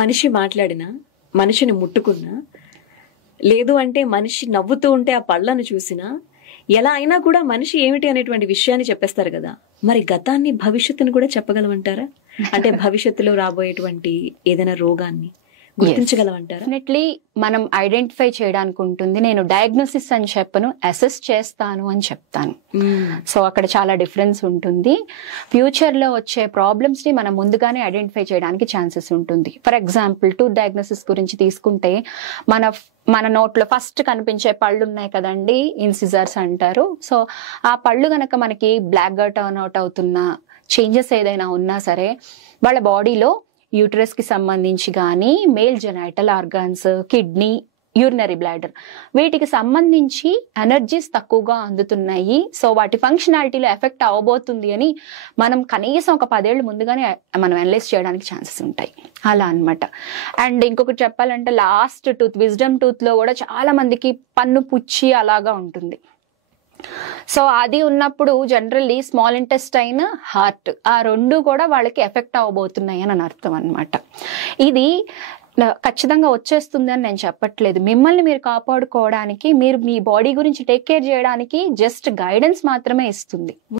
మనిషి మాట్లాడినా, మనిషిని ముట్టుకున్నా, లేదు అంటే మనిషి నవ్వుతూ ఉంటే ఆ పళ్ళను చూసినా, ఎలా అయినా కూడా మనిషి ఏమిటి అనేటువంటి విషయాన్ని చెప్పేస్తారు కదా. మరి గతాన్ని భవిష్యత్తును కూడా చెప్పగలమంటారా? అంటే భవిష్యత్తులో రాబోయేటువంటి ఏదైనా రోగాన్ని గుర్తించగలమంటారా? డెఫినెట్లీ మనం ఐడెంటిఫై చేయడానికి ఉంటుంది. నేను డయాగ్నోసిస్ అని చెప్పను, అసెస్ చేస్తాను అని చెప్తాను. సో అక్కడ చాలా డిఫరెన్స్ ఉంటుంది. ఫ్యూచర్ లో వచ్చే ప్రాబ్లమ్స్ ని మనం ముందుగానే ఐడెంటిఫై చేయడానికి ఛాన్సెస్ ఉంటుంది. ఫర్ ఎగ్జాంపుల్ టూత్ డయాగ్నోసిస్ గురించి తీసుకుంటే మన నోట్లో ఫస్ట్ కనిపించే పళ్ళు ఉన్నాయి కదండి, ఇన్సిజర్స్ అంటారు. సో ఆ పళ్ళు గనక మనకి బ్లాక్ గా టర్న్ అవుట్ అవుతున్నా, చేంజెస్ ఏదైనా ఉన్నా సరే, వాళ్ళ బాడీలో యూటరస్ కి సంబంధించి కానీ, male genital organs, kidney, urinary bladder, వీటికి సంబంధించి ఎనర్జీస్ తక్కువగా అందుతున్నాయి. సో వాటి ఫంక్షనాలిటీలో ఎఫెక్ట్ అవ్వబోతుంది అని మనం కనీసం ఒక 10 ఏళ్ళు ముందుగానే మనం అనలైజ్ చేయడానికి ఛాన్సెస్ ఉంటాయి. అలా అన్నమాట. అండ్ ఇంకొకటి చెప్పాలంటే, లాస్ట్ టూత్, విజ్డమ్ టూత్ లో కూడా చాలా మందికి పన్ను పుచ్చి అలాగా ఉంటుంది. సో అది ఉన్నప్పుడు జనరల్లీ స్మాల్ ఇంటెస్టైన్, హార్ట్, ఆ రెండు కూడా వాళ్ళకి ఎఫెక్ట్ అవ్వబోతున్నాయి అని అర్థం అనమాట. ఇది ఖచ్చితంగా వచ్చేస్తుంది అని నేను చెప్పట్లేదు. మిమ్మల్ని మీరు కాపాడుకోవడానికి, మీరు మీ బాడీ గురించి టేక్ కేర్ చేయడానికి జస్ట్ గైడెన్స్ మాత్రమే ఇస్తుంది.